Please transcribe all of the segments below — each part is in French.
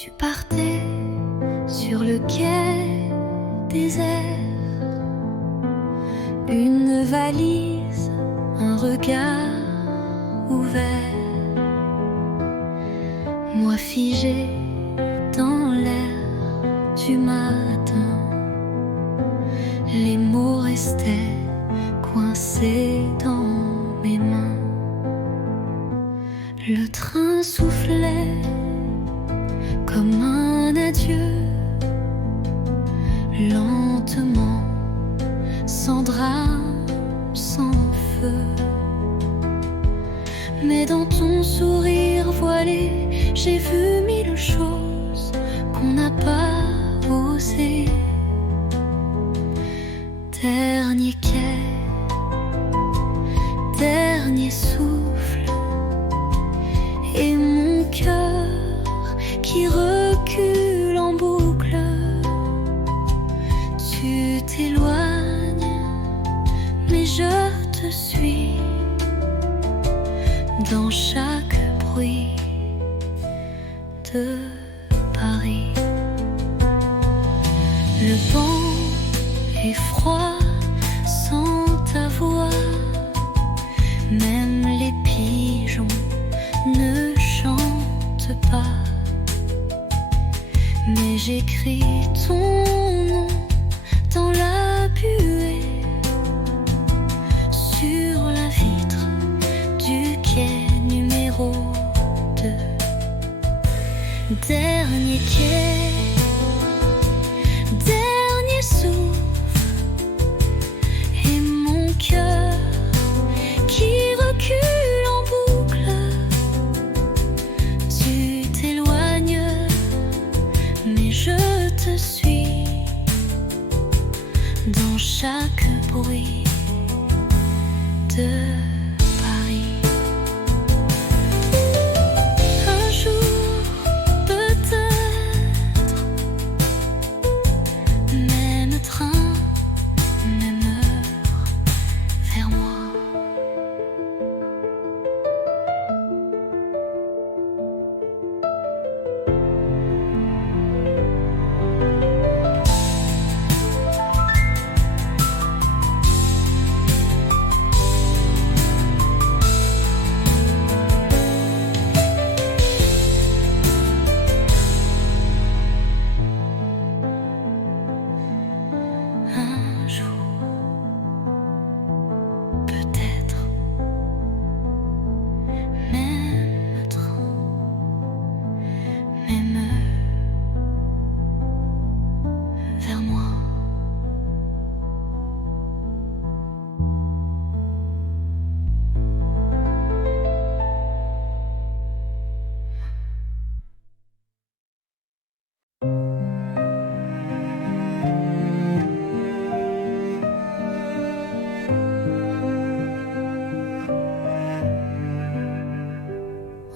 Tu partais sur le quai désert, une valise, un regard ouvert. Moi figé dans l'air du matin, les mots restaient coincés dans mes mains. Le train soufflait comme un adieu, lentement, sans drame, sans feu. Mais dans ton sourire voilé, j'ai vu mille choses qu'on n'a pas osé. Dernier quai, dernier souffle, et mon cœur qui recule en boucle. Tu t'éloignes, mais je te suis dans chaque bruit de Paris. Le vent est froid sans ta voix, même les pigeons ne chantent pas. Mais j'écris ton nom dans la buée, sur la vitre du quai numéro 2. Dernier quai, dernier souffle, et mon cœur qui recule en boucle. Tu t'éloignes, mais je te suis dans chaque bruit de Paris. Un jour, peut-être, même train, même heure, vers moi. Un jour, peut-être, même train, même heure, vers moi.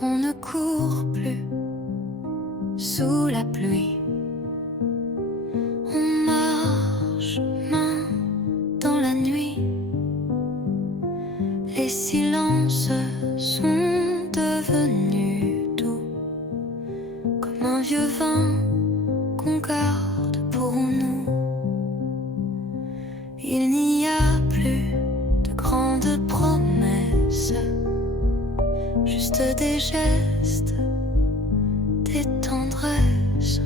On ne court plus sous la pluie, on marche main dans la nuit. Les silences sont devenus doux, comme un vieux vin qu'on garde pour nous. Il n'y a plus de grandes promesses, juste des gestes, des tendresses.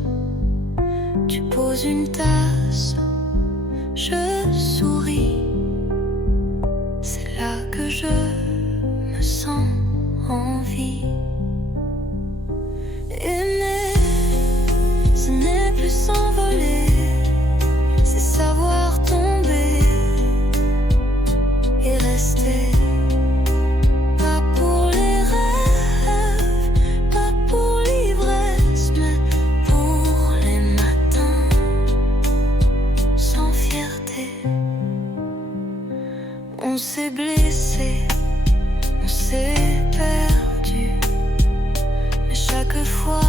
Tu poses une tasse, je souris. C'est là que je me sens en vie. Aimer, ce n'est plus s'envoler, c'est savoir tomber et rester. Pas pour les rêves, pas pour l'ivresse, mais pour les matins sans fierté. On s'est blessé, on s'est perdu, mais chaque fois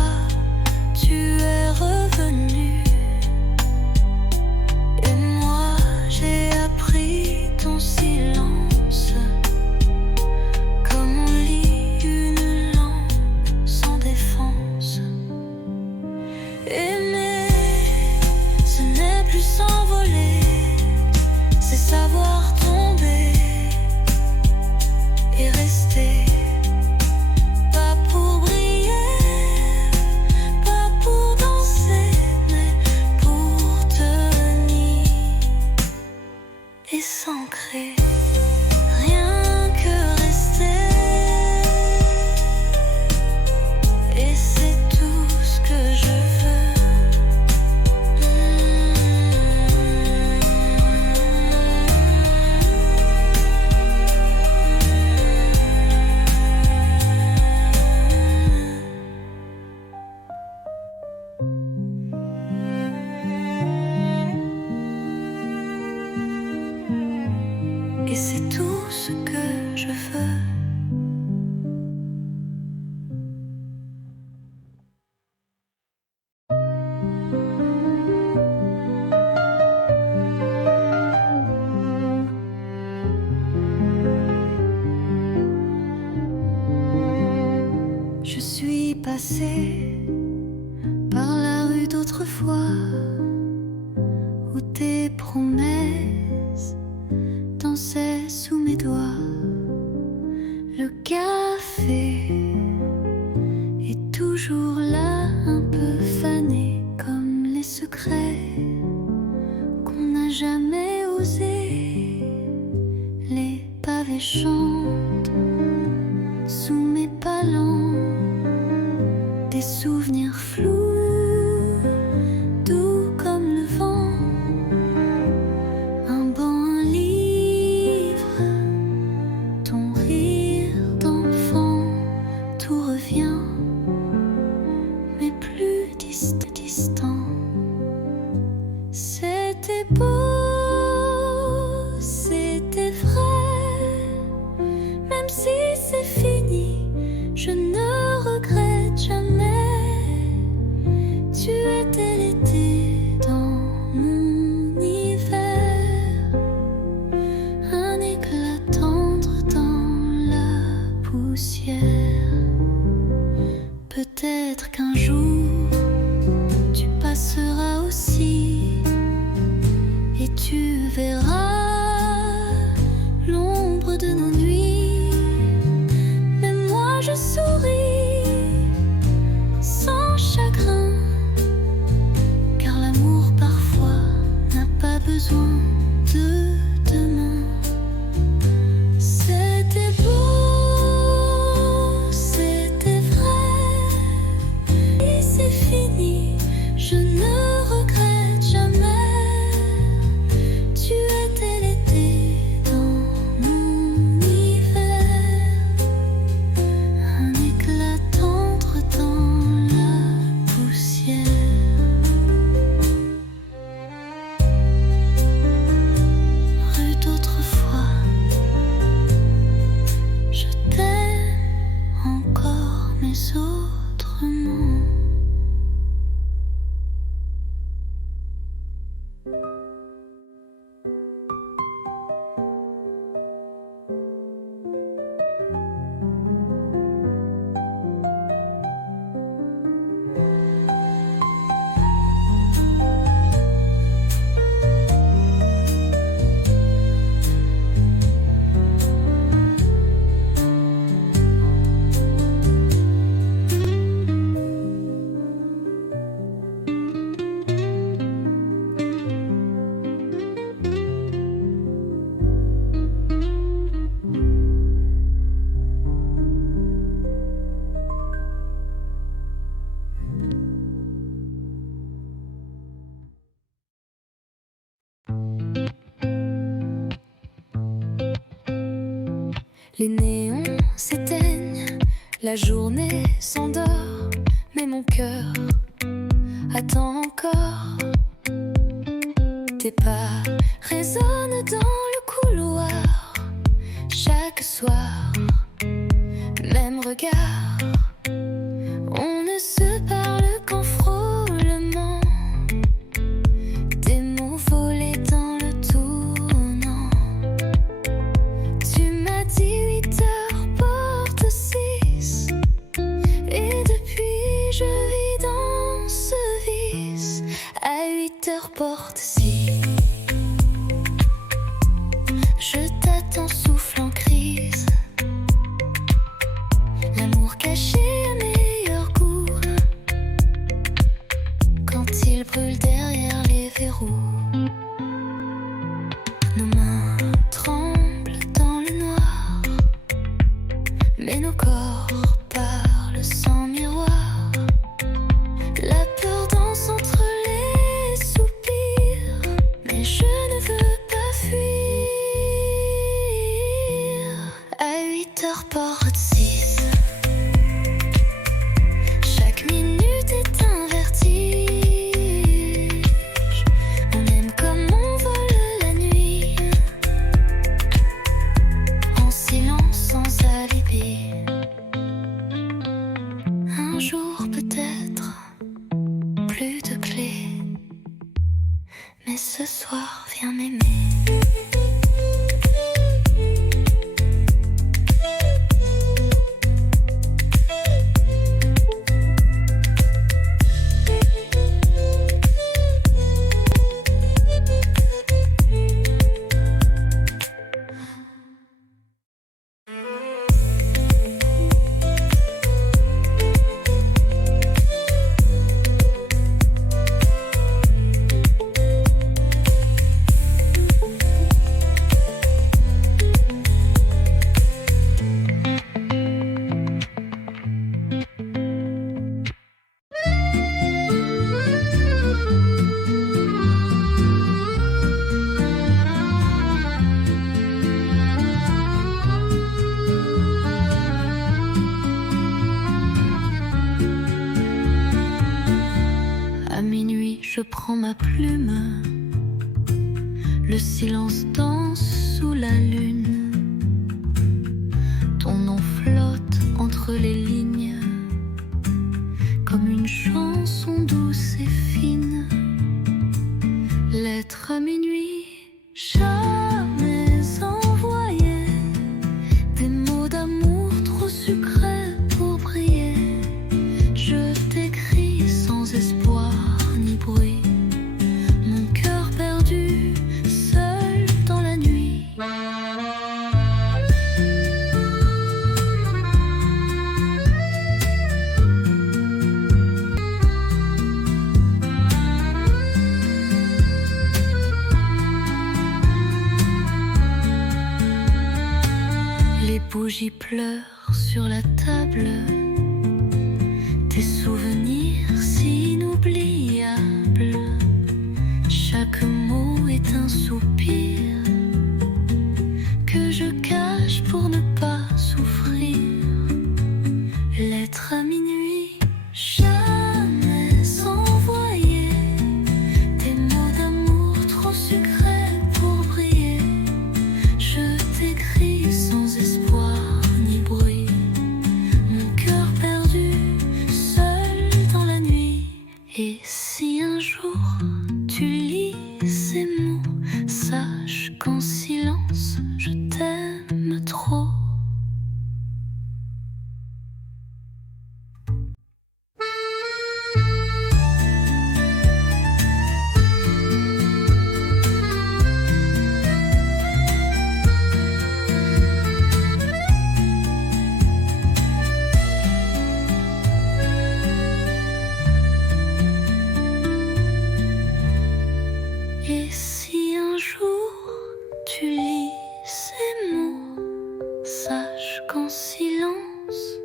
tu es revenu. Et moi j'ai appris ton silence, comme on lit une langue sans défense. passer par la rue d'autrefois où tes promesses dansaient sous mes doigts. Le café est toujours là, un peu fané comme les secrets qu'on n'a jamais osé. Les pavés chantent sous mes palans, des souvenirs flous, doux comme le vent. Un banc, un livre, ton rire d'enfant, tout revient, mais plus distant. C'était beau, c'était vrai, même si c'est fini, je ne regrette jamais. Tu étais l'été dans mon hiver, un éclat tendre dans la poussière. Peut-être qu'un jour tu passeras aussi et tu verras l'ombre de nos nuits. Mais moi je souris sans chagrin, car l'amour parfois n'a pas besoin de demain. C'était beau, c'était vrai, et c'est fini, je ne regrette jamais. Tu étais l'été dans mon hiver, un éclat tendre dans la poussière. Rue d'autrefois, je t'aime encore, mais autrement. Les néons s'éteignent, la journée s'endort, mais mon cœur attend encore. Tes pas résonnent dans le couloir, chaque soir, même regard. On ne se parle qu'en frôlement, des mots volés dans le tournant. Tu m'as dit 8 heures porte 6, et depuis je vis dans ce vice. À 8 heures porte 6, je t'attends souffle en crise. L'amour caché à meilleur goût, quand il brûle derrière les verrous. Nos mains tremblent dans le noir, mais nos corps parlent sans miroir. La peur danse entre les soupirs, mais je ne veux pas fuir. À 8 heures porte 6, chaque minute est un vertige. On aime comme on vole la nuit, en silence sans alibi. Un jour peut-être, plus de clés, mais ce soir viens m'aimer. je prends ma plume. Le silence danse sous la lune. Ton nom flotte entre les lignes, comme une chanson douce et fine. Lettre à minuit, jamais envoyé. Des mots d'amour trop sucrés pour briller. Je t'écris sans espoir ni bruit. Mon cœur perdu, seul dans la nuit. Les bougies pleurent sur la table. Tes souvenirs si inoubliables. Chaque mot est un soupir que je cache pour ne pas souffrir. Lettre à minuit, jamais envoyé. Des mots d'amour trop sucrés pour briller. Je t'écris sans espoir ni bruit. Mon cœur perdu, seul dans la nuit. Et si un jour tu lis ces mots, sache qu'en silence je t'aime trop. Et si un jour tu lis ces mots, sache qu'en silence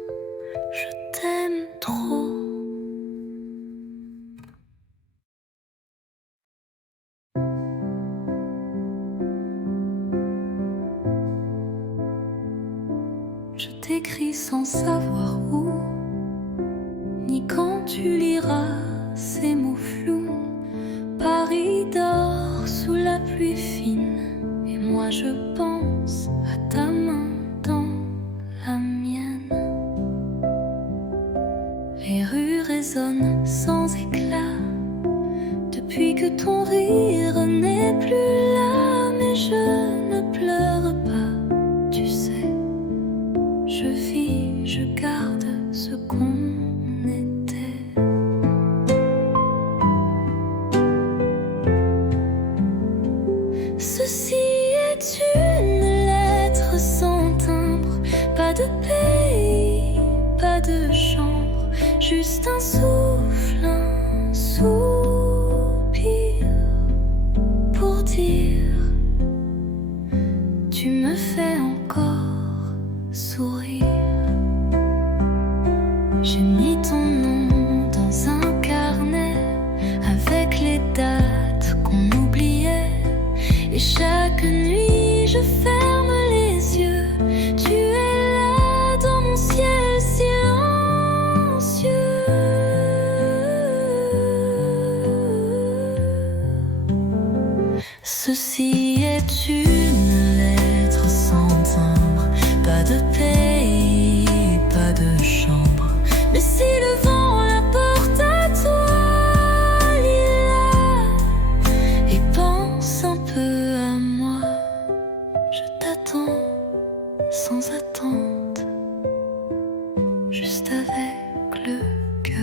je t'aime trop. Je t'écris sans savoir où, ni quand tu liras ces mots flous. Paris dort sous la pluie fine, et moi je pense à ta main dans la mienne. Les rues résonnent sans éclat, depuis que ton rire n'est plus là. Mais je ne pleure pas, tu sais. Je vis, je garde ce qu'on était. Ceci est une lettre sans timbre, pas de pays, pas de chambre, juste un souffle, un soupir pour dire tu me fais encore sourire. J'ai mis ton nom dans un carnet avec les dates qu'on oubliait. Et chaque nuit je ferme les yeux. Tu es là dans mon ciel silencieux. Ceci est une lettre sans timbre, pas de pays, pas de chambre. Mais si le vent la porte à toi, Lila, et pense un peu à moi. Je t'attends sans attente, juste avec le cœur.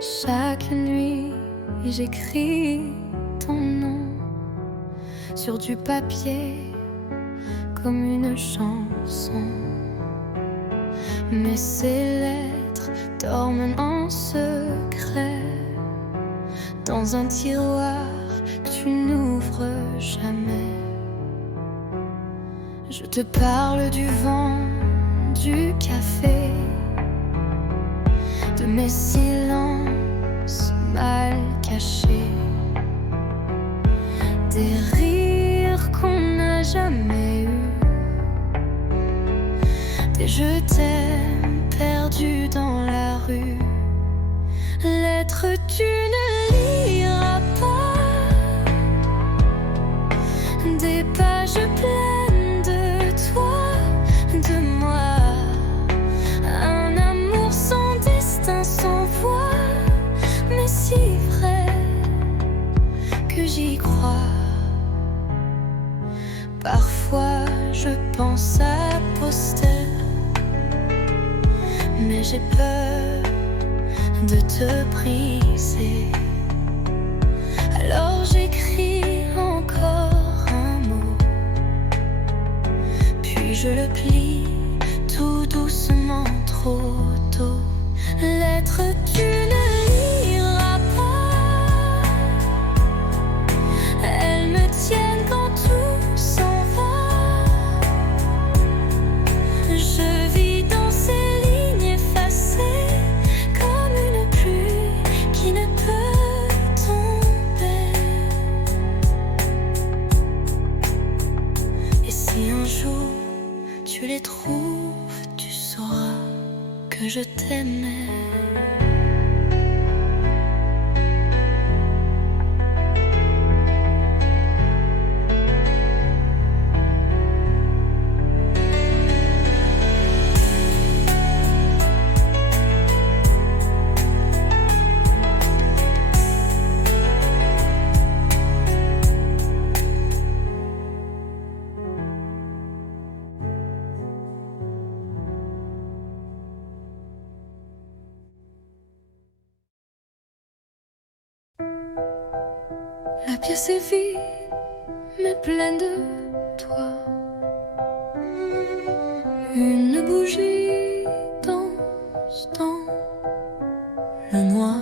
Chaque nuit, j'écris ton nom sur du papier comme une chanson. Mais ces lettres dorment en secret dans un tiroir que tu tu n'ouvres jamais. Je te parle du vent, du café, de mes silences mal cachés, des rires qu'on n'a jamais eus, des je t'aime perdus dans la rue. Lettres tu ne liras pas, des pages pleines de toi, de moi, un amour sans destin, sans voix, mais si vrai que j'y crois. Parfois je pense à poster, mais j'ai peur de te briser. Alors j'écris encore un mot, puis je le plie tout doucement, trop tôt. Lettre tu ne liras pas, elles me tiennent quand tout s'en va. Je vis dans ces lignes effacées comme une pluie qui ne peut tomber. Et si un jour tu les trouves, tu sauras que je t'aimais. La pièce est vide, mais pleine de toi. Une bougie danse dans le noir.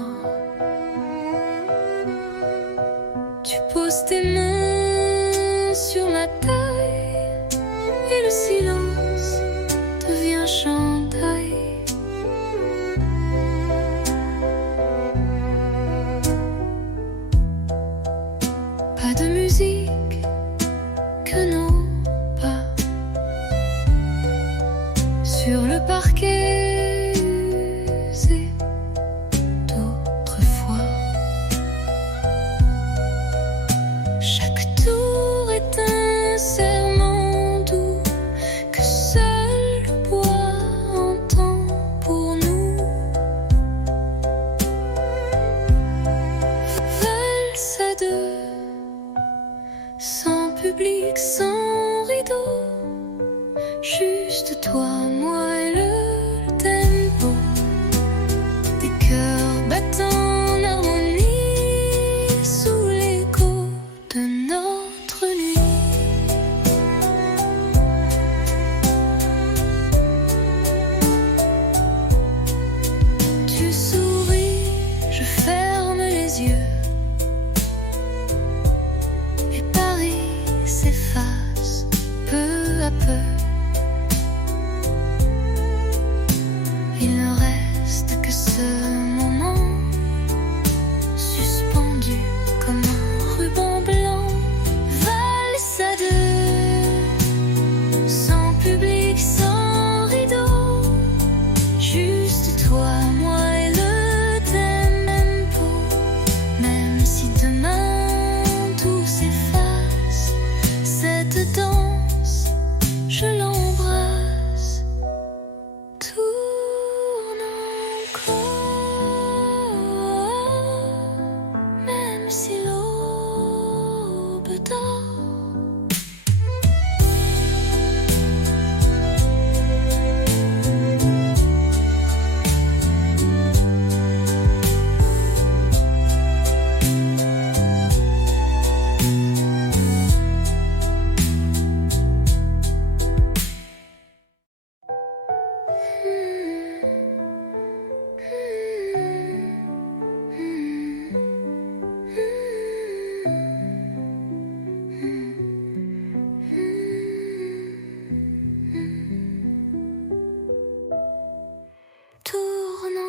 Tu poses tes mains sur ma taille et le silence devient chandail. Pas de musique que nos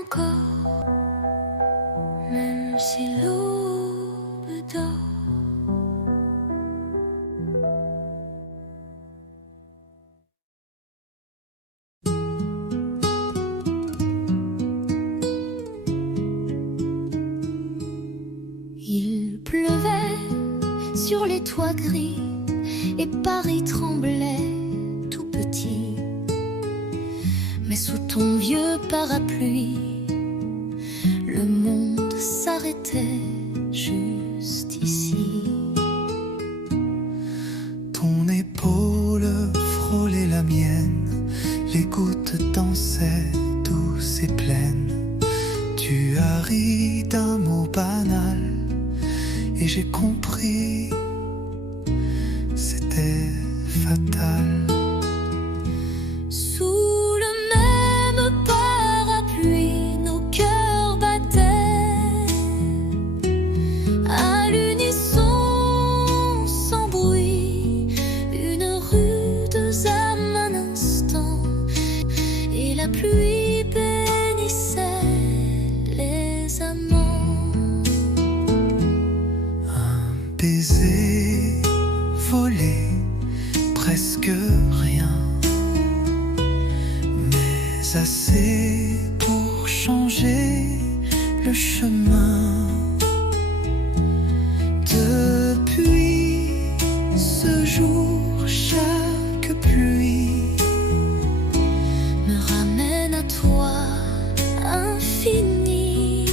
encore, même si l'aube dort. Il pleuvait sur les toits gris et Paris tremblait tout petit. Mais sous ton vieux parapluie, le monde s'arrêtait juste ici. Ton épaule frôlait la mienne, les gouttes dansaient douces et pleines. Tu as ri d'un mot banal et j'ai compris, c'était fatal. Sous le même parapluie, nos cœurs battaient à l'unisson, sans bruit. Une rude âme un instant, et la pluie bénissait les amants. Baiser, voler, presque rien, mais assez pour changer le chemin. Depuis ce jour, chaque pluie Me ramène à toi, infini.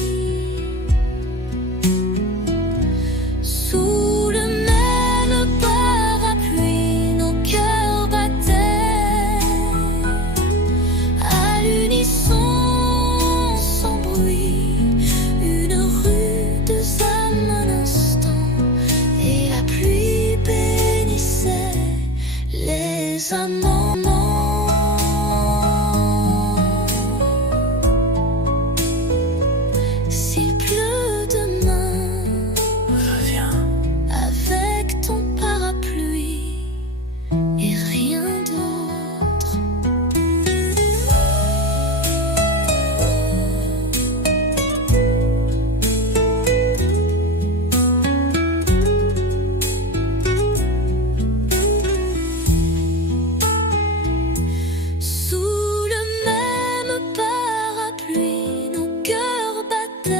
Sous le même parapluie, nos cœurs battaient à l'unisson, sans bruit. Une rude âme un instant, et la pluie bénissait les amants. S'il pleut demain, reviens. avec ton parapluie et rien d'autre. Sous le même parapluie, nos cœurs battaient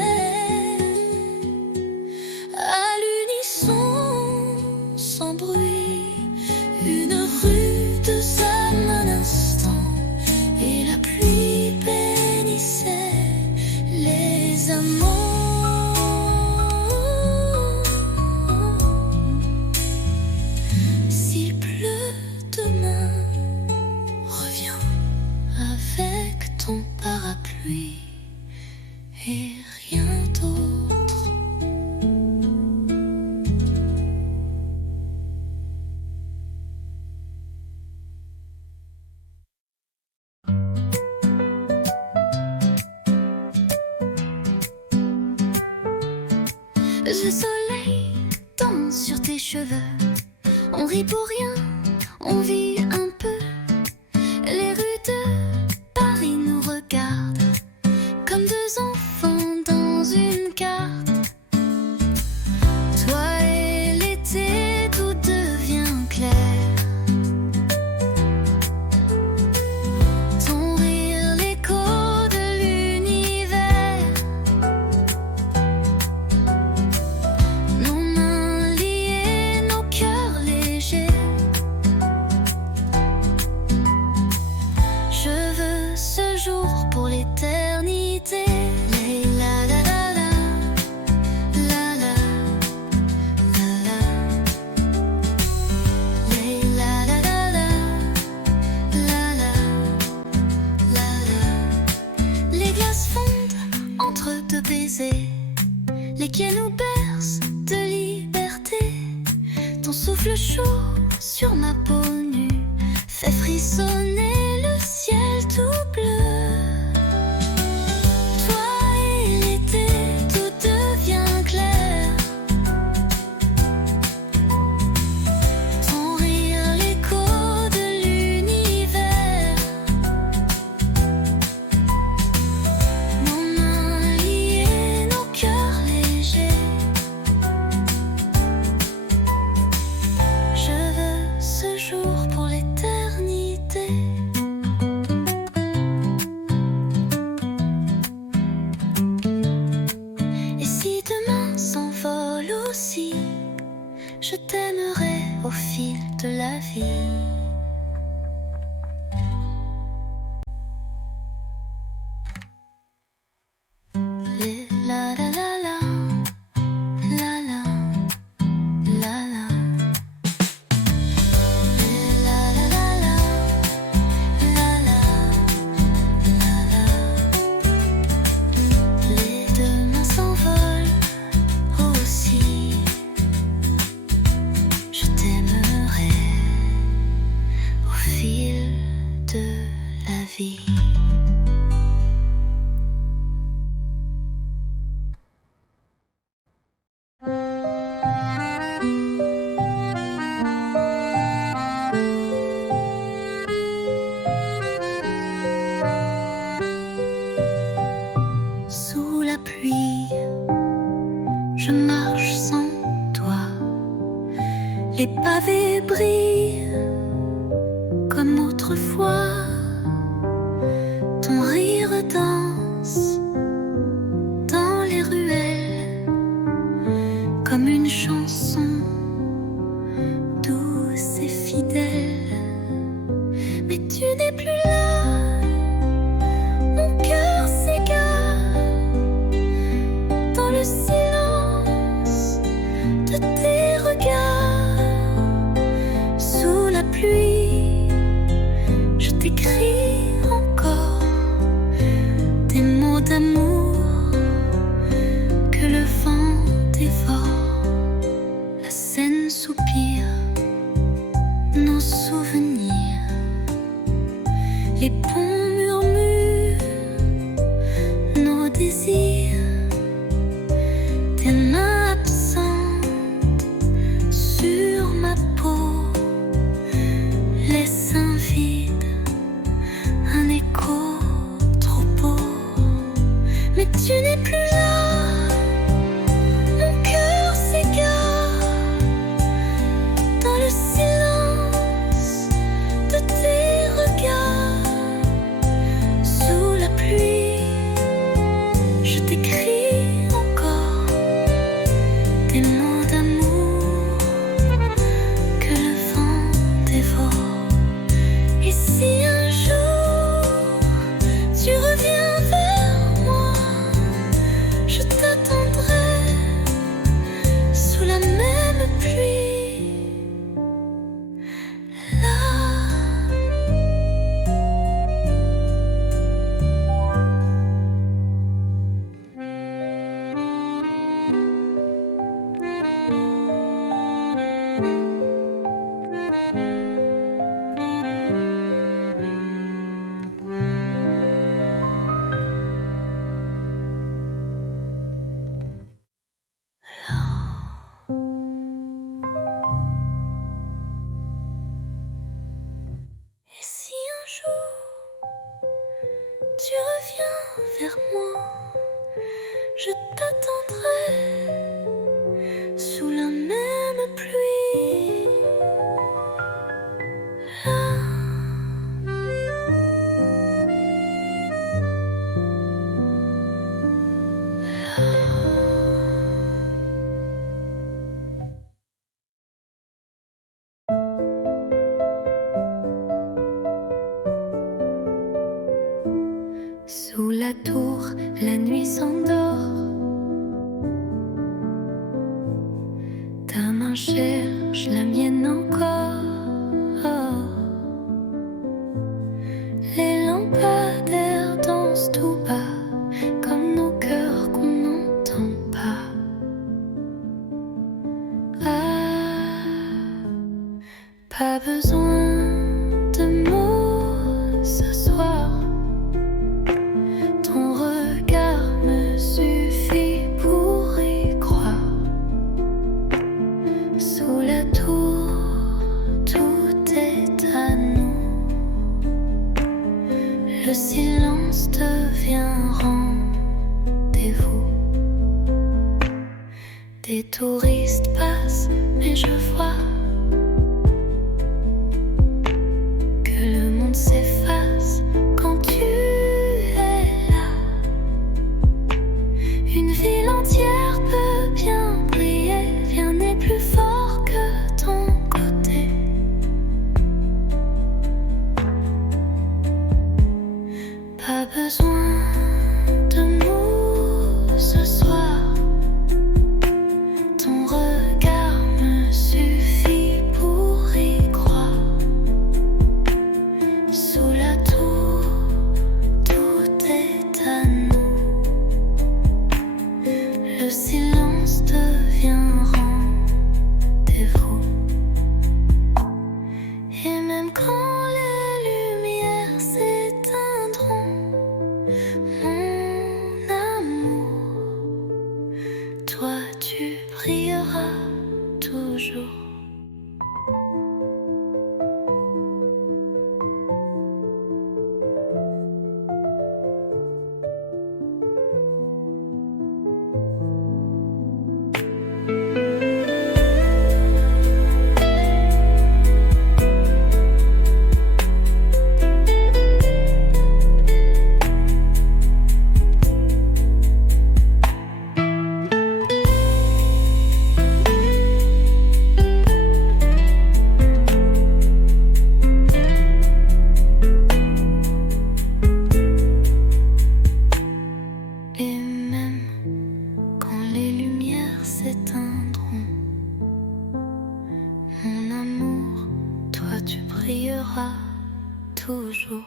à l'unisson, sans bruit. Une rude âme un instant, et la pluie bénissait les amants. S'il pleut demain, reviens avec ton parapluie et rien d'autre. Le soleil danse sur tes cheveux. On rit pour rien, on vit un peu. Les rues de Paris nous regardent comme deux enfants dans une carte. Toi et l'été, tout devient clair. Ton rire, l'écho de l'univers. Nos mains liées, nos cœurs légers. Je veux ce jour pour l'éternité. La la la la, la la, la la. La la la la, la la, la la. Les glaces fondent entre deux baisers. Les quais nous bercent de liberté. Ton souffle chaud sur ma peau nue fait frissonner le ciel tout bleu. Toi et l'été, tout devient clair. Ton rire, l'écho de l'univers. Nos tu n'es plus là, mon cœur s'égare dans le silence de tes regards. Sous la pluie, je t'écris encore des mots d'amour que le vent dévore. Et si un jour tu reviens vers moi, je t'attendrai sous la même pluie. Là. Et si un jour tu reviens vers moi, je t'attendrai sous la même pluie. Là. Sous la tour, la nuit s'endort. Ta main cherche la mienne encore. Les lampadaires dansent tout bas, comme nos cœurs qu'on n'entend pas. Ah, pas besoin de mots ce soir. Ton regard me suffit pour y croire. Sous la tour, tout est à nous. Le silence devient rendez-vous. Des touristes passent, mais je vois que le monde s'efface quand tu es là. Une ville entière peut bien briller, rien n'est plus fort que ton côté. Pas besoin de mots ce soir. Ton regard me suffit pour y croire. Sous la tour, tout est à nous. Le silence devient rendez-vous. Et même quand les lumières s'éteindront, mon amour, toi tu brilleras toujours. Et même quand les lumières s'éteindront, mon amour, toi tu brilleras toujours.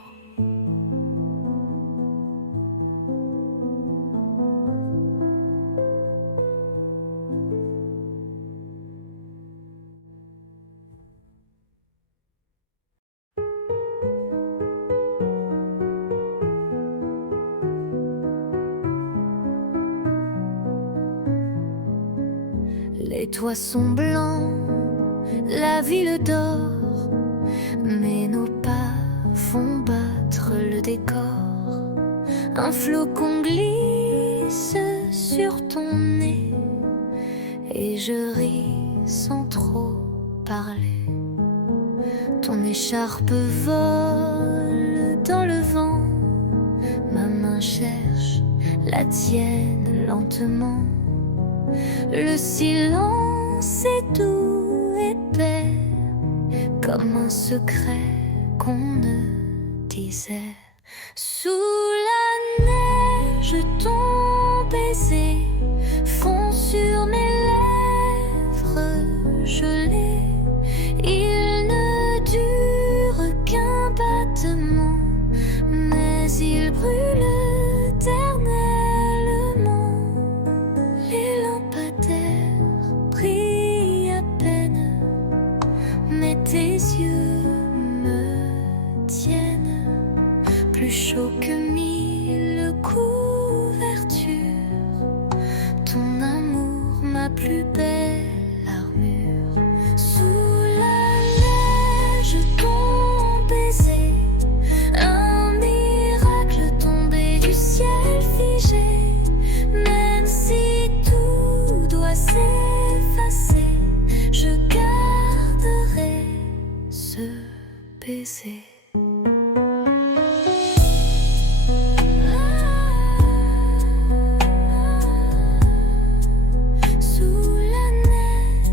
Les toits sont blancs, la ville dort, mais nos pas font battre le décor. Un flocon glisse glisse sur ton nez et je ris sans trop parler. Ton écharpe vole dans le vent, ma main cherche la tienne lentement. Le silence est doux, épais, comme un secret qu'on ne disait. Sous la neige, ton baiser fond sur mes lèvres gelées. Il ne dure qu'un battement, mais il brûle éternellement. Les lampadaires brillent à peine, mais tes yeux me tiennent plus chaud que 1000 couvertures. Ton amour, ma plus belle armure. Sous la neige, ton baiser, un miracle tombé du ciel figé. Même si tout doit s'effacer, je garderai ce baiser. Sous la neige,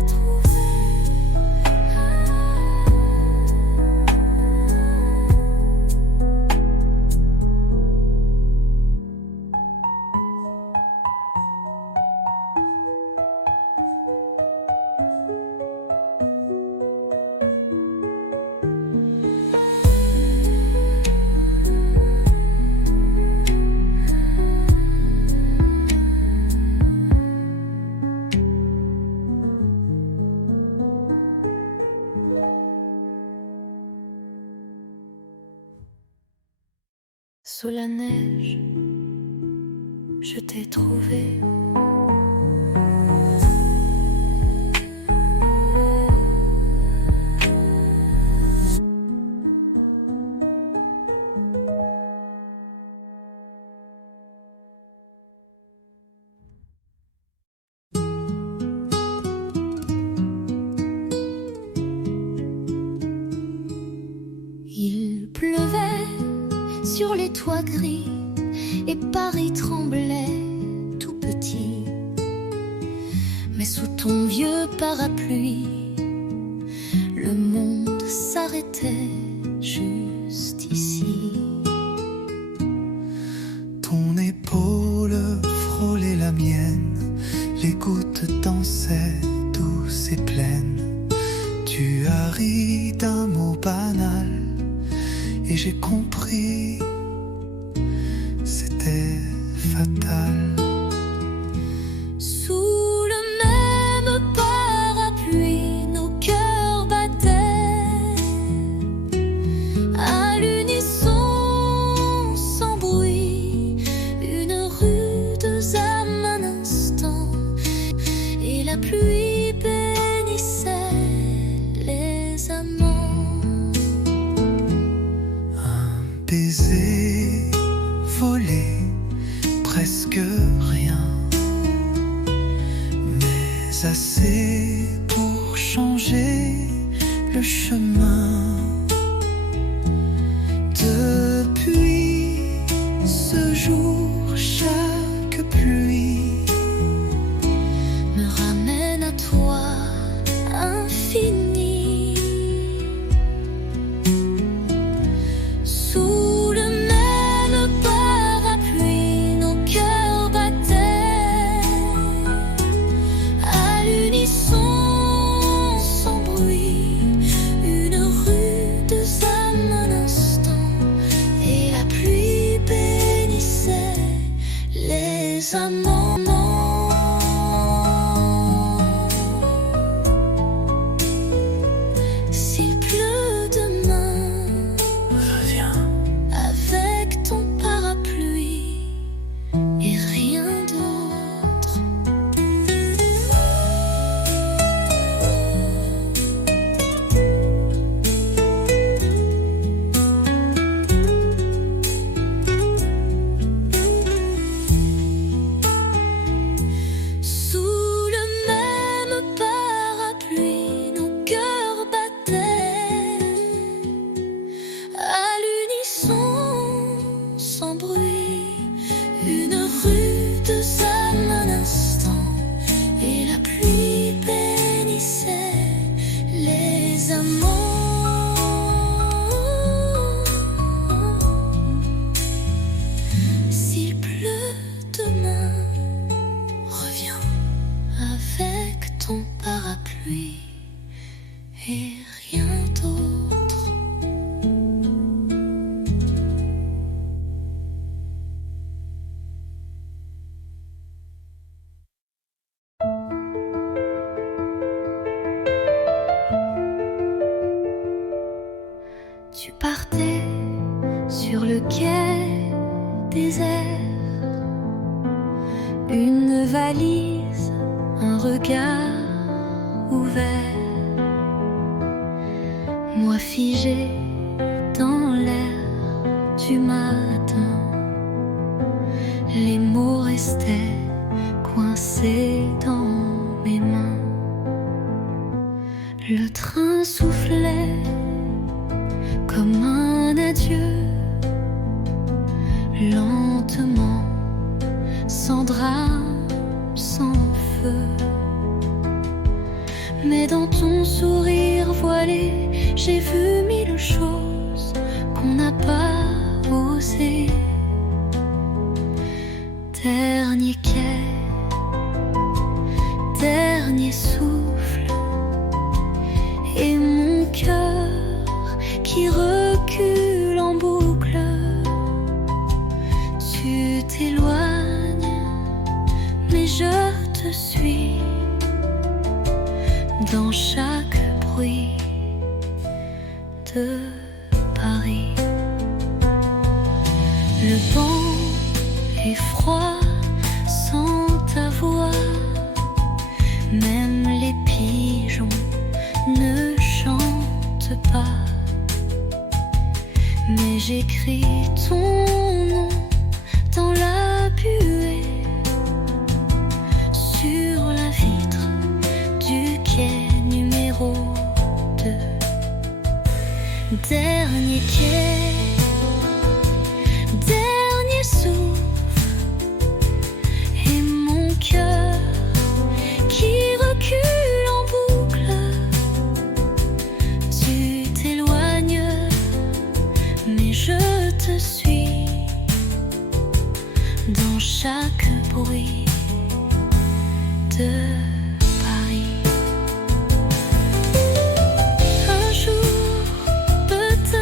je t'ai trouvé. Sous la neige, je t'ai trouvé. Il pleuvait sur les toits gris et Paris tremblait tout petit. Mais sous ton vieux parapluie, le monde s'arrêtait juste ici. Ton épaule frôlait la mienne, les gouttes dansaient douces et pleines. Tu as ri d'un mot banal et j'ai compris, c'était fatal. Sous le même parapluie, nos cœurs battaient à l'unisson, sans bruit, une rude âme un instant, et la pluie bénissait les amants. Baiser, volé, presque rien, mais assez pour changer le chemin. Depuis ce jour, chaque pluie Me ramène à toi, infini. Sous le même parapluie, nos cœurs battaient à l'unisson, sans bruit, une rude sans bruit. Une rue de sable un instant, et la pluie bénissait les amants. S'il pleut demain, reviens avec ton parapluie et rien d'autre. Tu partais sur le quai désert, une valise, un regard ouvert, moi figé dans l'air du matin. Les mots restaient coincés dans mes mains. Le train soufflait comme un adieu, lentement, sans drame, sans feu. Mais dans ton sourire voilé, j'ai vu mille choses qu'on n'a pas osé. Dernier quai, dernier souffle, et mon cœur qui recule en boucle. Tu t'éloignes, mais je te suis dans chaque bruit de Paris. Le vent est froid sans ta voix, même les pigeons ne chantent pas. Mais j'écris ton nom dans la buée, sur la vitre du quai numéro 2. Dernier quai, dernier souffle, et mon cœur qui recule en boucle. Tu t'éloignes, mais je te suis dans chaque bruit de Paris. Un jour, peut-être,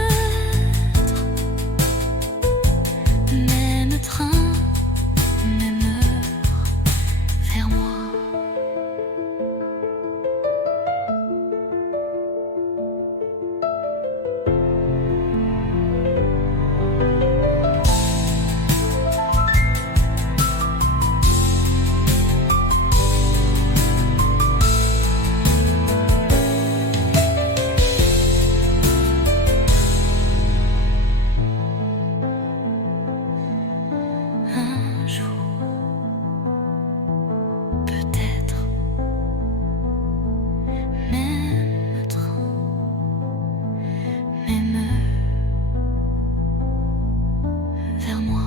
même train, même heure, vers moi. Un jour, peut-être, même train, même heure, vers moi.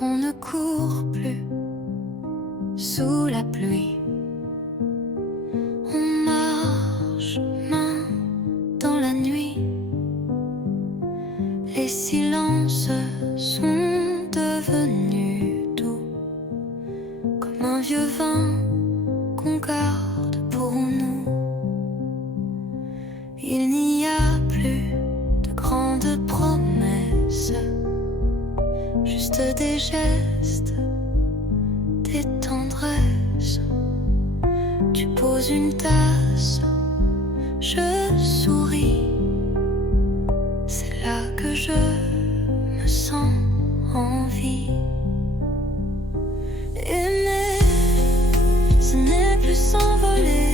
On ne court plus sous la pluie. On marche main dans la nuit. Les silences sont devenus doux, comme un vieux vin qu'on garde pour nous. Il n'y a plus de grandes promesses, juste des gestes, des tendresses. Tu poses une tasse, je souris. C'est là que je me sens en vie. Aimer, ce n'est plus s'envoler,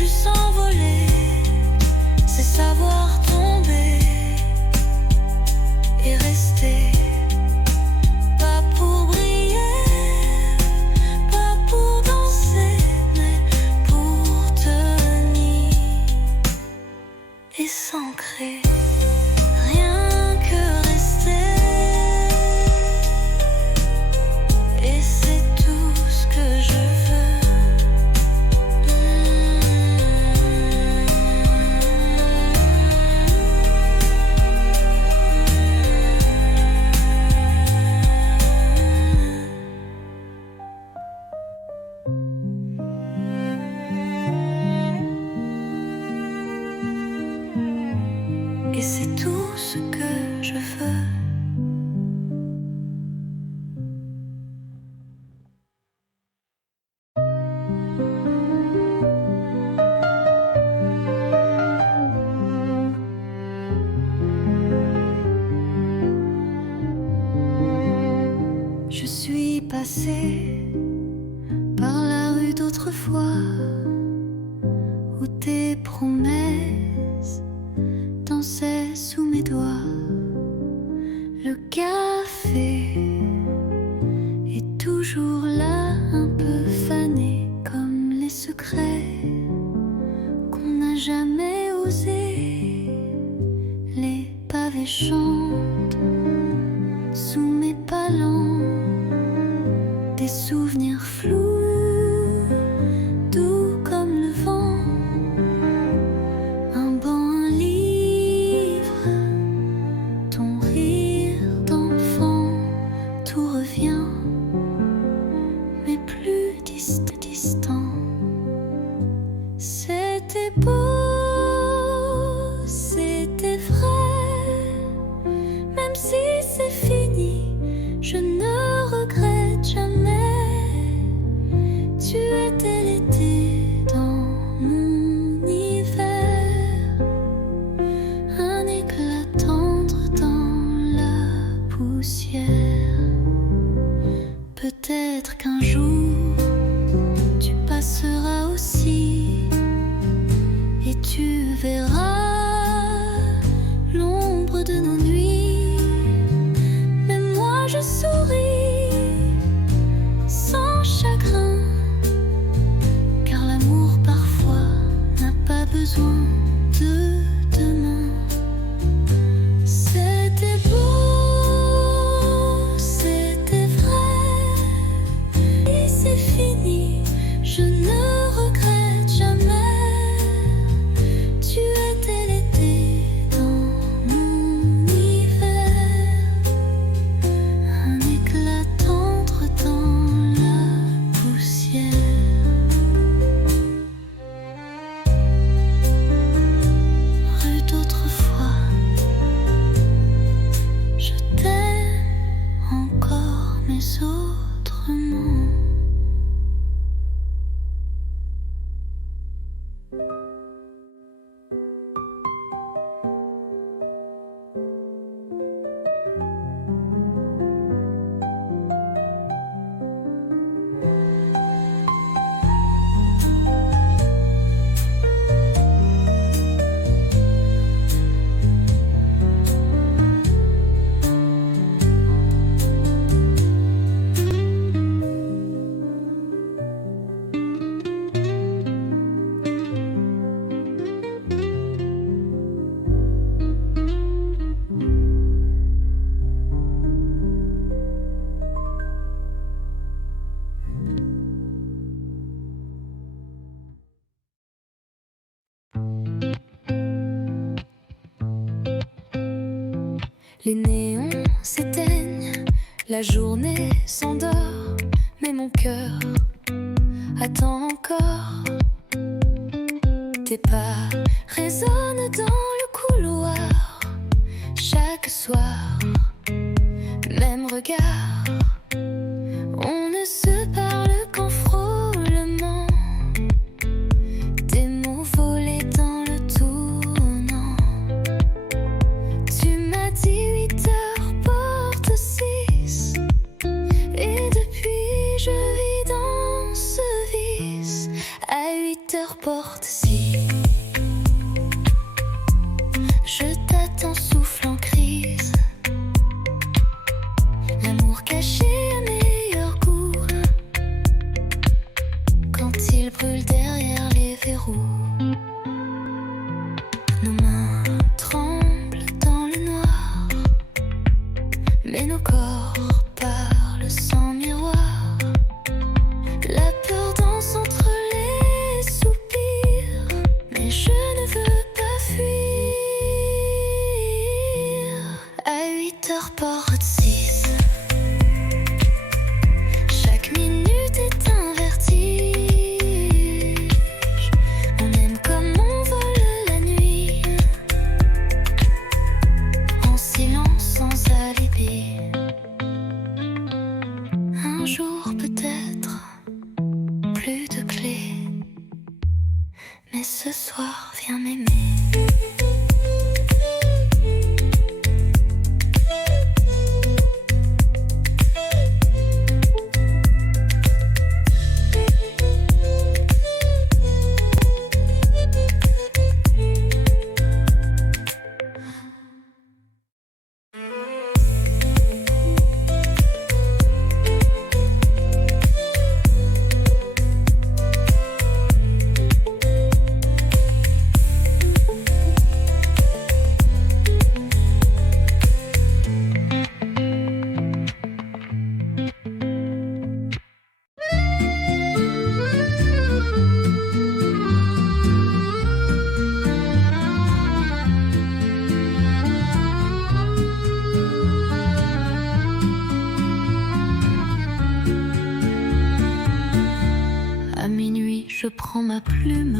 plus s'envoler, c'est savoir tomber et rester. Pas pour briller, pas pour danser, mais pour tenir et s'ancrer. Rien que rester. Et c'est tout ce que je veux. Et c'est tout ce que je veux. Je suis passée par la rue d'autrefois où tes promesses dansaient sous mes doigts. Le café est toujours là, un peu fané comme les secrets qu'on n'a jamais osé. Les pavés chantent sous mes palans, des souvenirs flous, doux comme le vent. Un banc, un livre, ton rire d'enfant, tout revient, mais plus distant. C'était beau, c'était vrai, même si c'est fini, je ne regrette jamais. Tu étais l'été dans mon hiver, un éclat tendre dans la poussière. Peut-être qu'un jour tu passeras aussi et tu verras l'ombre de nos nuits. Mais moi je souris sans chagrin, car l'amour parfois n'a pas besoin de demain. C'était beau, c'était vrai, et c'est fini, je ne regrette jamais. Tu étais l'été dans mon hiver, un éclat tendre dans la poussière. Rue d'autrefois, je t'aime encore, mais autrement. Les néons s'éteignent, la journée s'endort, mais mon cœur attend encore. Tes pas résonnent dans le couloir, chaque soir, même regard. On ne se parle qu'en frôlement, des mots volés dans le tournant. Tu m'as dit 8 heures porte 6, et depuis je vis dans ce vice. À 8 heures porte 6. aussi. Je t'attends, souffle en crise. L'amour caché a meilleur goût quand il brûle derrière les verrous. Nos mains tremblent dans le noir, mais nos corps parlent sans miroir. La peur danse entre les soupirs, mais je ne veux pas fuir. À 8h port de 6, chaque minute est un vertige. On aime comme on vole la nuit, en silence sans alibi. Un jour peut-être, plus de clés, mais ce soir viens m'aimer. À minuit, je prends ma plume.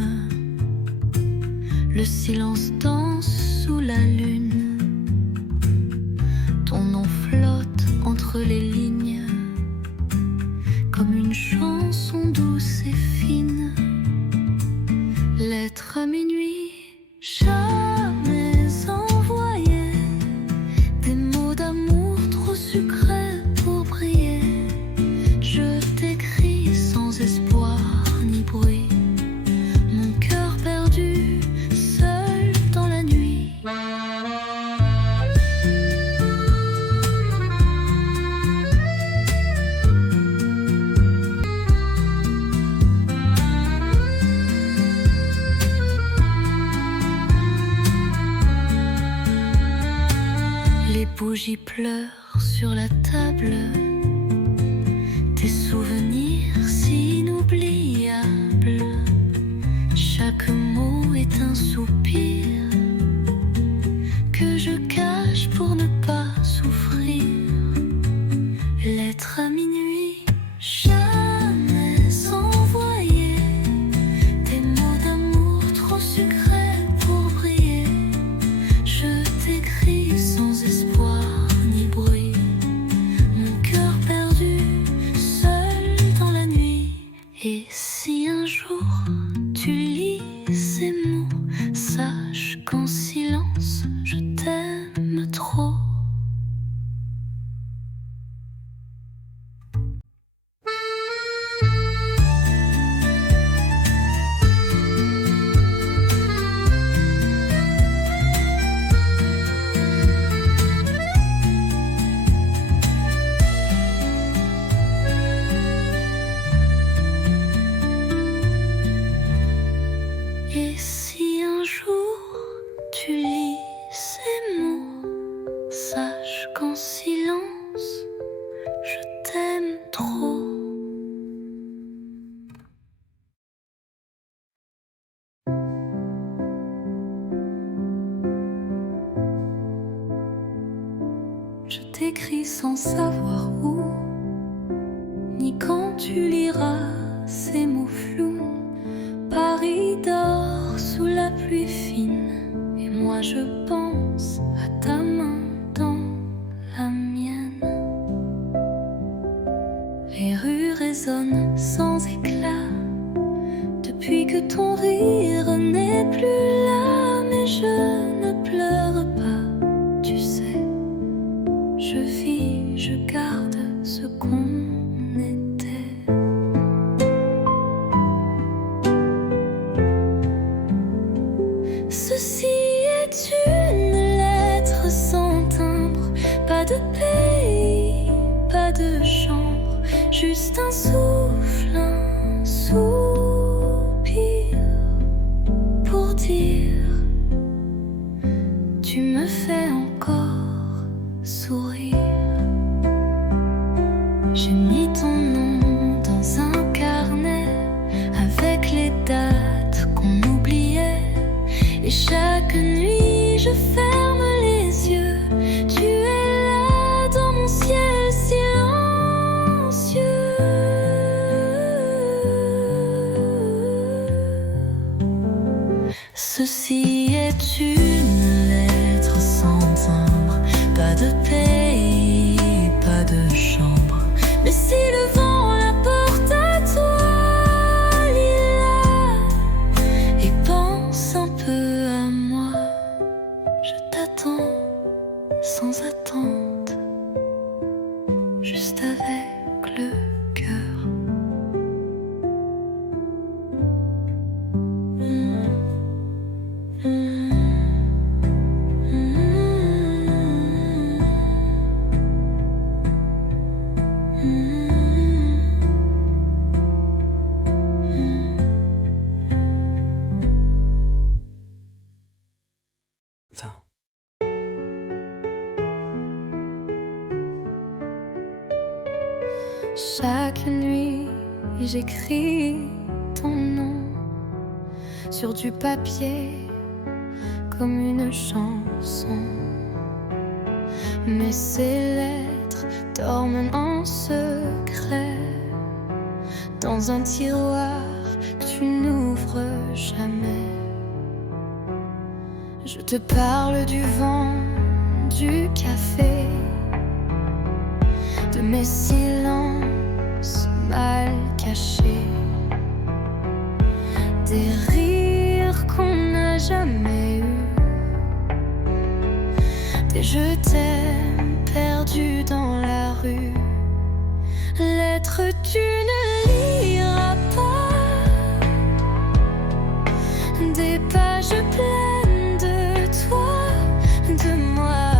Le silence danse sous la lune. Ton nom flotte entre les lignes, comme une chanson douce et fine. Lettre à minuit, jamais envoyée. Des mots d'amour trop sucrés pour briller. Je t'écris sans espoir ni bruit, mon cœur perdu, seul dans la nuit. Les bougies pleurent sur la table, tes souvenirs si inoubliables. Chaque mot est un soupir que je cache pour ne pas souffrir. Lettre à minuit, jamais envoyée. Des mots d'amour trop sucrés pour briller. Je t'écris sans espoir ni bruit, mon cœur perdu, seul dans la nuit. Et si un jour tu lis ces mots, sache qu'en silence je t'aime trop. Et si un jour tu lis ces mots, sache qu'en silence je t'aime trop. Je t'écris sans savoir où, ni quand tu liras ces mots flous. Paris dort sous la pluie fine, et moi je pense à ta main dans la mienne. Les rues résonnent sans éclat, depuis que ton rire n'est plus là. Mais je ne pleure pas, tu sais. Je vis, je garde ce qu'on était. Ceci est une lettre sans timbre, pas de pays, pas de chambre, juste un souffle, un soupir pour dire tu me fais encore sourire. J'ai mis ton nom dans un carnet avec les dates qu'on oubliait. Et chaque nuit je ferme les yeux. Tu es là dans mon ciel silencieux. Ceci est une lettre sans timbre, pas de pays, pas de chambre. Mais si le vent la porte à toi, Lila, et pense un peu à moi, je t'attends sans attente, juste avec le cœur. Chaque nuit, j'écris ton nom sur du papier comme une chanson. Mais ces lettres dorment en secret dans un tiroir que tu n'ouvres jamais. Je te parle du vent, du café, de mes silences mal cachés, des rires qu'on n'a jamais eus, des je t'aime perdus dans la rue. Lettres tu ne liras pas, des pages pleines de toi, de moi,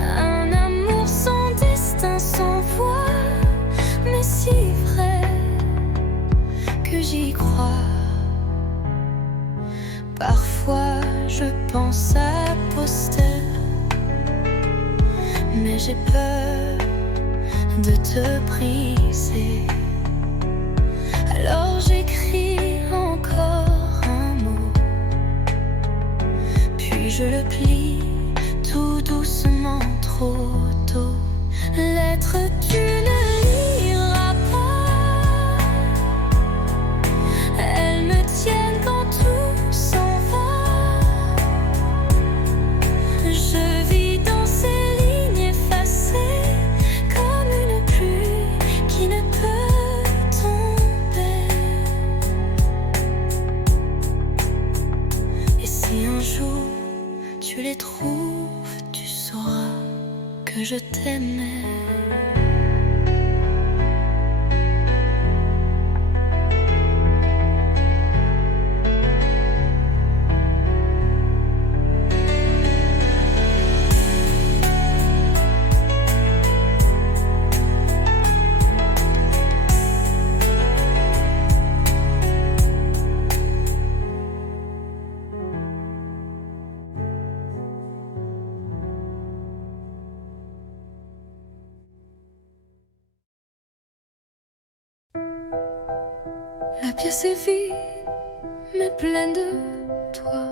un amour sans destin, sans voix, mais si vrai que j'y crois. Parfois je pense à poster, mais j'ai peur de te briser. Alors j'écris encore un mot, puis je le plie tout doucement, trop tôt. Lettre tu ne liras pas, elles me tiennent quand tout s'en va. Je vis dans ces lignes effacées comme une pluie qui ne peut tomber. Et si un jour tu les trouves, tu sauras que je t'aimais. La pièce est vide, mais pleine de toi.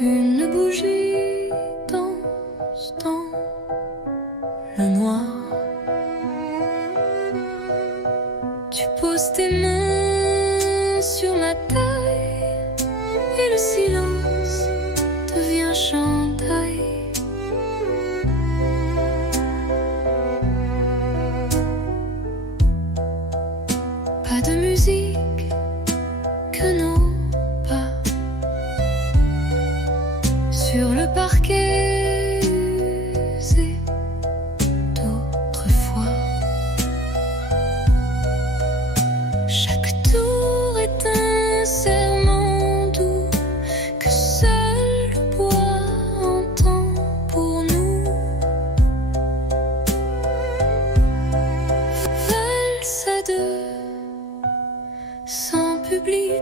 Une bougie danse dans le noir. Tu poses tes mains sur ma taille et le silence devient chandail. Pas de musique que nos pas sur le parquet usé d'autrefois. Chaque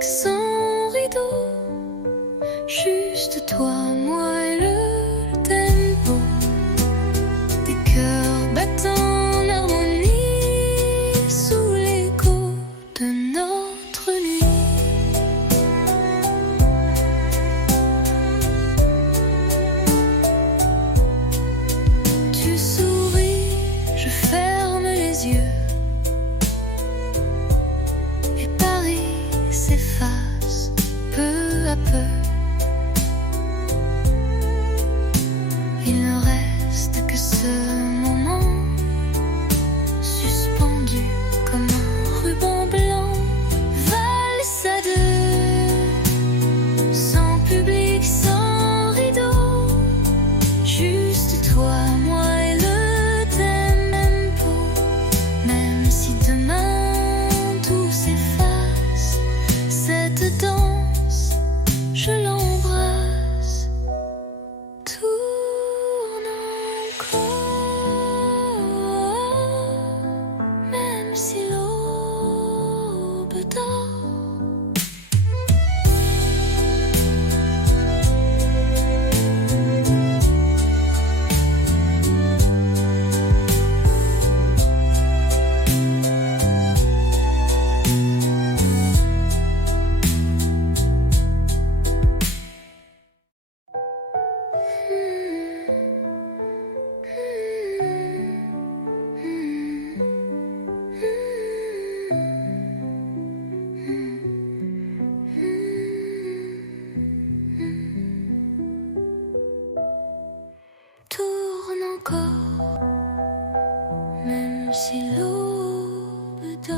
sans rideau, juste toi, moi et le tempo des cœurs battant en harmonie sous l'écho de notre nuit. Tu souris, je ferme les yeux. S'efface peu à peu. Il ne reste que ce moment suspendu comme un ruban blanc, valse à deux, sans public, sans rideau, juste toi, moi et le tempo. Même si demain tout s'efface, cette danse, je l'embrasse. Tourne encore, même si l'aube dort. Tourne encore, même si l'aube dort.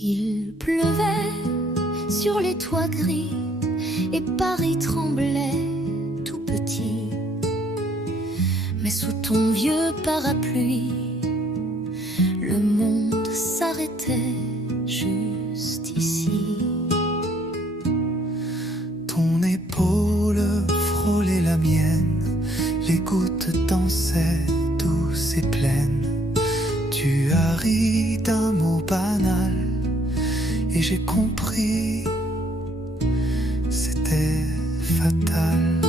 Il pleuvait sur les toits gris et Paris tremblait tout petit. Mais sous ton vieux parapluie, le monde s'arrêtait juste ici. Ton épaule frôlait la mienne, les gouttes dansaient douces et pleines. Tu as ri d'un mot banal et j'ai compris, c'était fatal.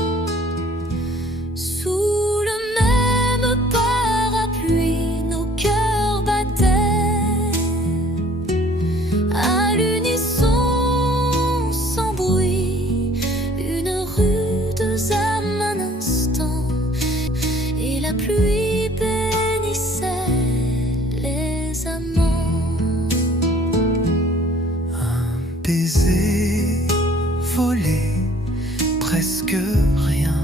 Sous le même parapluie, nos cœurs battaient à l'unisson, sans bruit, une rude âme un instant, et la pluie bénissait les amants. Un baiser volé, presque rien,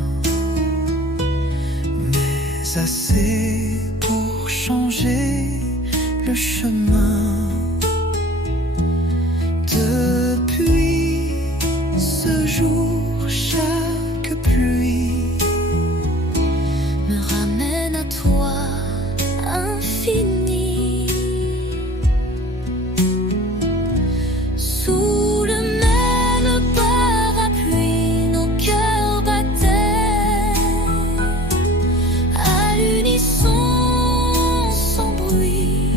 mais assez pour changer le chemin. Depuis ce jour, chaque pluie me ramène à toi, infini. Sous le même parapluie, nos cœurs battaient à l'unisson, sans bruit,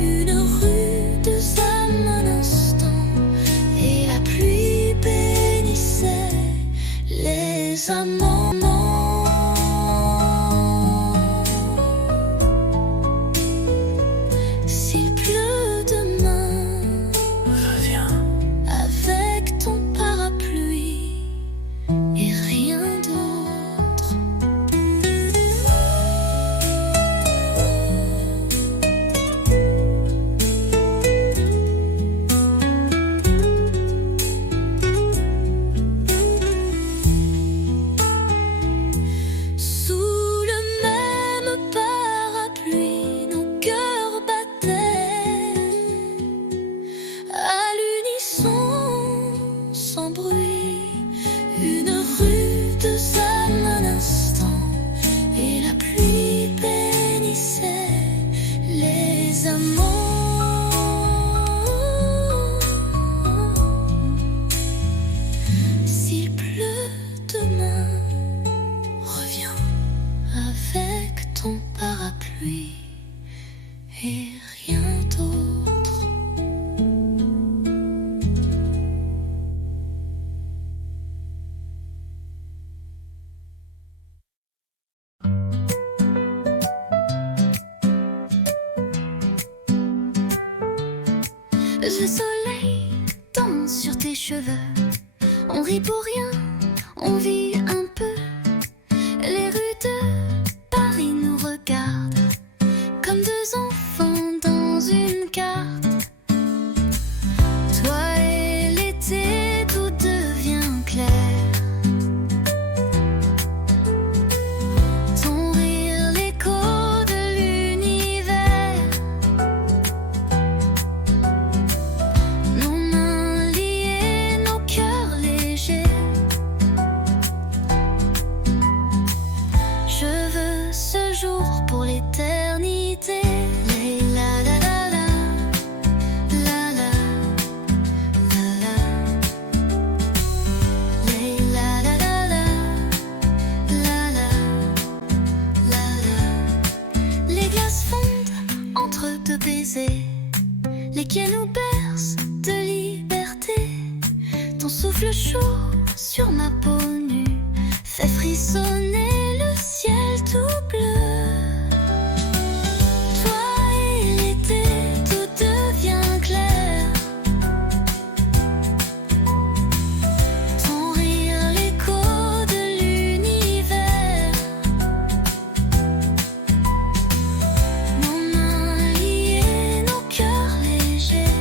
une rude âme un instant, et la pluie bénissait les amants. S'il pleut demain, reviens. avec ton parapluie et rien d'autre. Le soleil danse sur tes cheveux. On rit pour rien, on vit un peu. Les rues de Paris nous regardent comme deux enfants dans une carte. Toi et l'été, tout devient clair. Ton rire, l'écho de l'univers. Nos mains liées, nos cœurs légers. Je veux ce jour pour l'éternité. La la la la, la la, la la. La la la la, la la, la la. Les glaces fondent entre deux baisers. Les quais nous bercent de liberté. Ton souffle chaud sur ma peau nue fait frissonner le ciel tout bleu. Toi et l'été, tout devient clair. Ton rire, l'écho de l'univers. Nos mains liées, nos cœurs légers.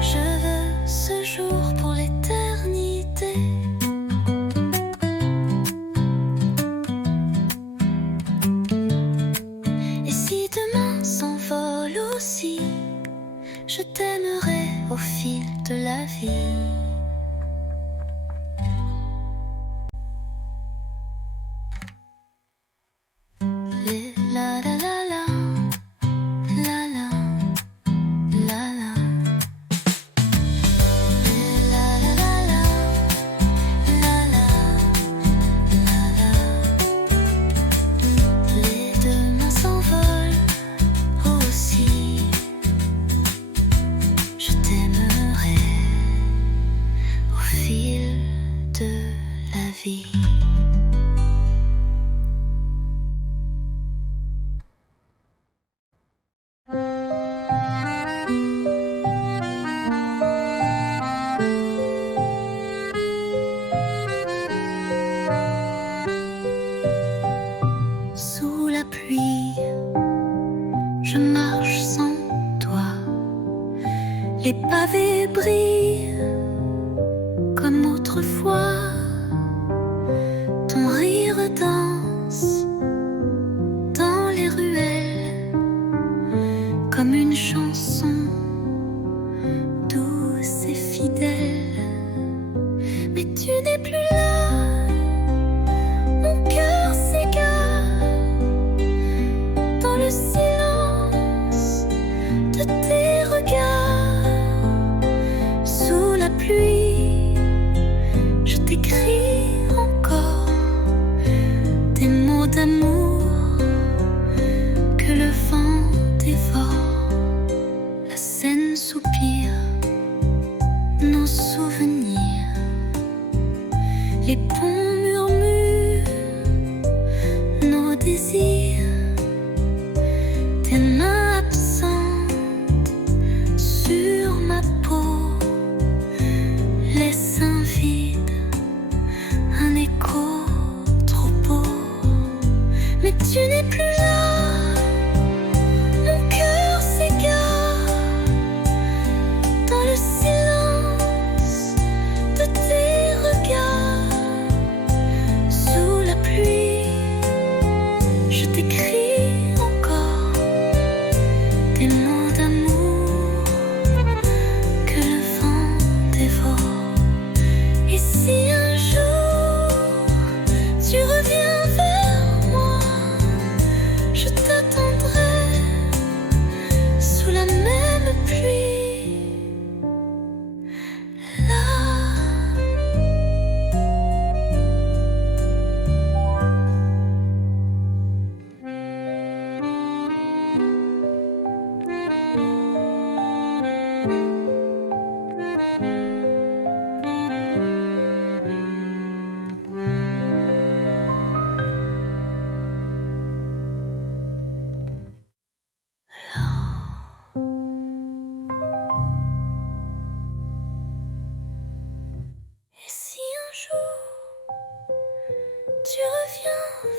Je veux ce jour pour l'éternité. Et si demain s'envole aussi, je t'aimerai au fil de la vie. Les la la la la, la la, la la. Les la la la la, la la, la la. Les demain s'envolent aussi. Je t'aimerai au fil de la vie. Sous la pluie, je marche sans toi. Les pavés brillent comme autrefois. Ton rire danse dans les ruelles comme une chanson douce et fidèle. Mais tu n'es plus là, mon cœur s'égare dans le silence de tes regards. Sous la pluie, je t'écris encore des mots d'amour que le vent dévore. La Seine soupire nos souvenirs. Les ponts murmurent nos désirs. Tes mains absentes sur ma peau laissent un vide, un écho trop beau. Mais tu n'es plus là, mon cœur s'égare dans le silence de tes regards. Sous la pluie, je t'écris encore des mots d'amour que le vent dévore. Et si un jour tu reviens vers moi, je t'attendrai sous la même pluie. Là. Là.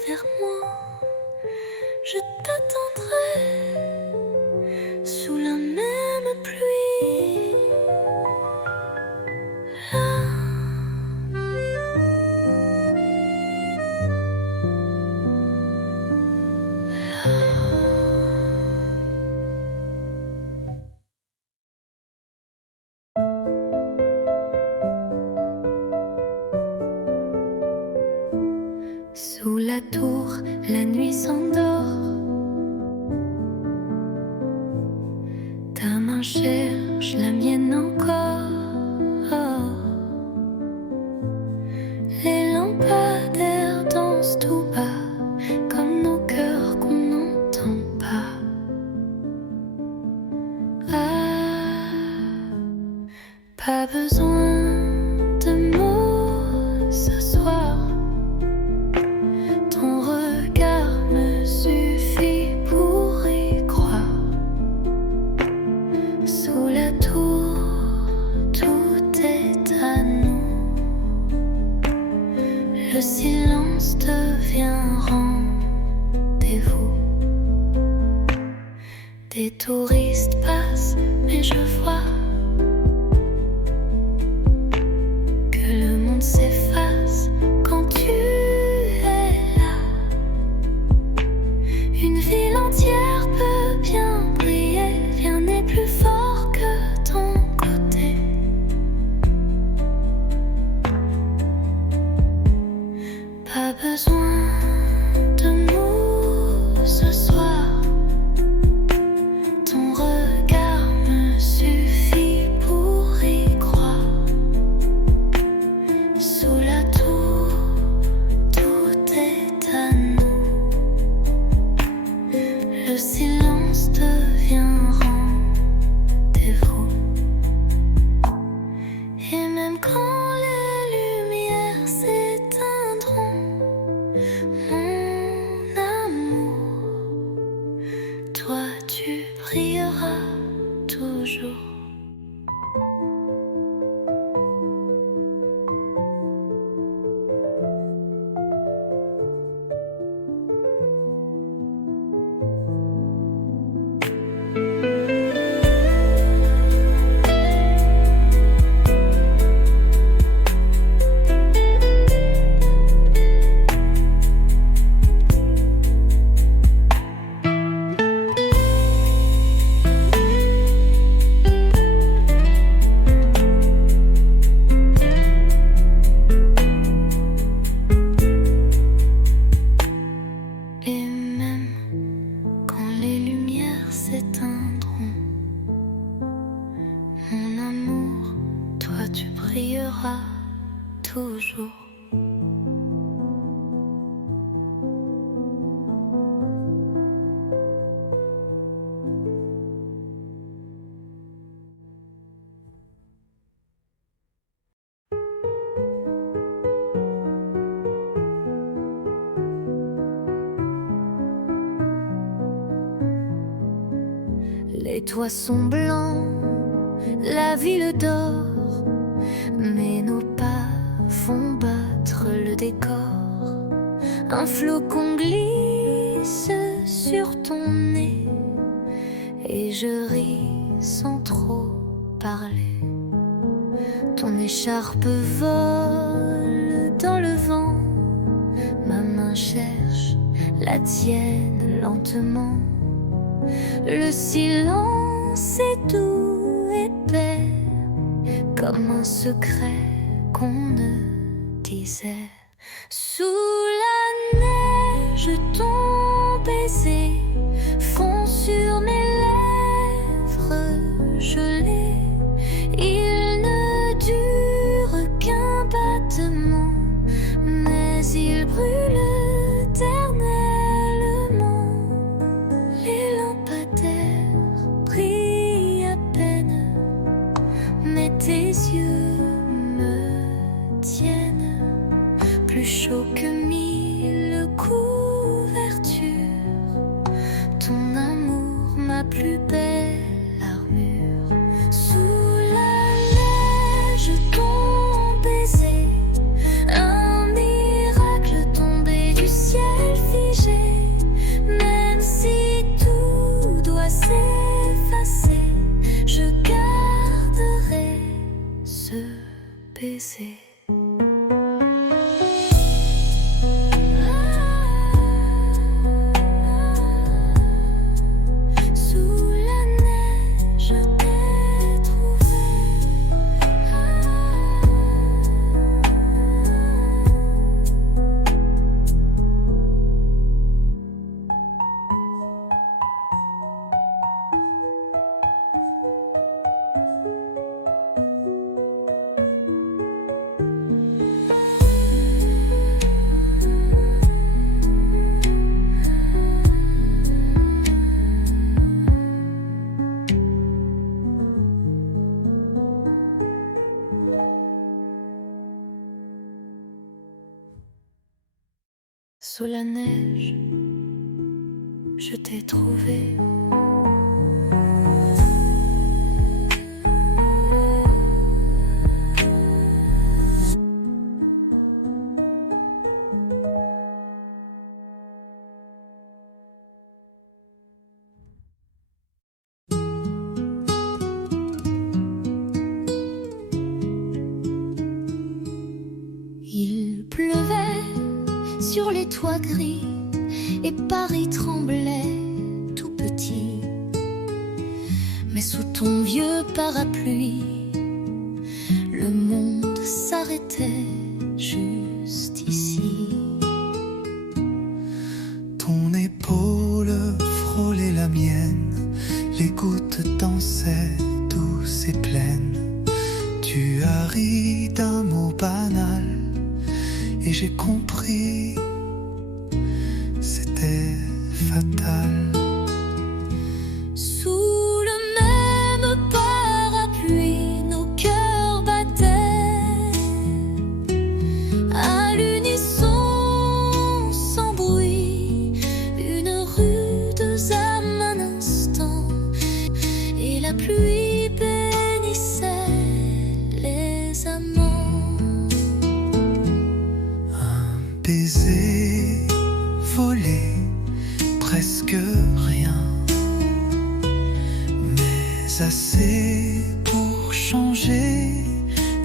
vers moi, je t'attendrai sous la même pluie. Sous la tour, la nuit s'endort. Ta main cherche la mienne encore. Les lampadaires dansent tout bas, comme nos cœurs qu'on n'entend pas. Pas besoin de mots ce soir. Ton regard me suffit pour y croire. Sous la tour, tout est à nous. Le silence devient rendez-vous. Des touristes passent, mais je vois que le monde s'efface quand tu es là. Une ville entière peut bien briller, rien n'est plus fort que ton côté. Pas besoin de mots ce soir. Ton regard me suffit pour y croire. Sous la tour, tout est à nous. Le silence devient rendez-vous. Et même quand les lumières s'éteindront, mon amour, toi tu brilleras toujours. Et même quand les lumières s'éteindront, mon amour, toi tu brilleras toujours. Les toits sont blancs, la ville dort, mais nos pas font battre le décor. Un flocon glisse sur ton nez et je ris sans trop parler. Ton écharpe vole dans le vent, ma main cherche la tienne lentement. Le silence est doux, épais, comme un secret qu'on ne disait. Sous la neige, ton baiser fond sur mes lèvres gelées. Il ne dure qu'un battement, mais il brûle éternellement. Les lampadaires brillent à peine, mais tes yeux me tiennent plus chaud que 1000 couvertures. Ton amour, ma plus belle armure. Sous la neige, ton baiser, un miracle tombé du ciel. ce baiser. Sous la neige, je t'ai trouvé. Sous la neige, je t'ai trouvé. Il pleuvait sur les toits gris et Paris tremblait tout petit. Mais sous ton vieux parapluie, le monde s'arrêtait juste ici. Ton épaule frôlait la mienne, les gouttes dansaient douces et pleines. Tu as ri d'un mot banal et j'ai compris, c'était fatal. Sous le même parapluie, nos cœurs battaient à l'unisson, sans bruit, une rude âme un instant, et la pluie bénissait les amants. Baiser volé, presque rien, mais assez pour changer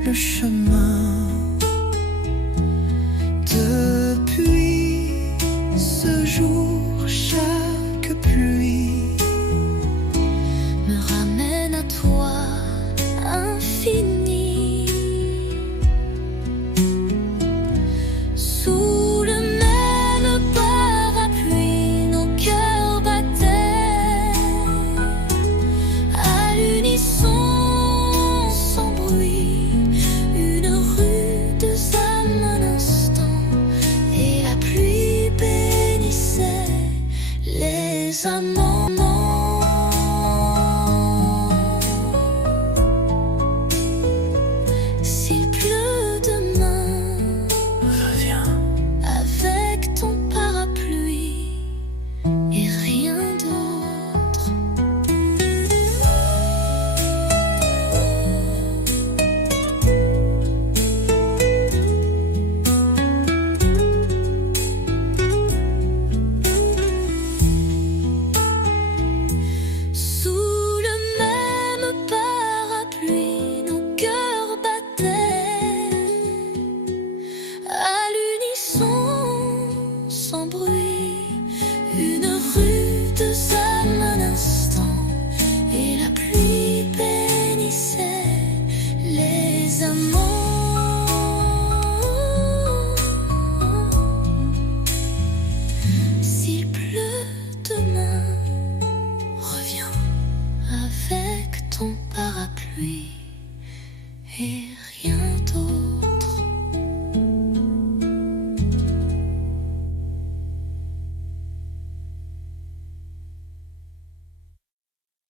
le chemin. Depuis ce jour, chaque pluie Me ramène à toi, infini. Sous le même parapluie, nos cœurs battaient à l'unisson, sans bruit, une rude âme un instant, et la pluie bénissait les amants. S'il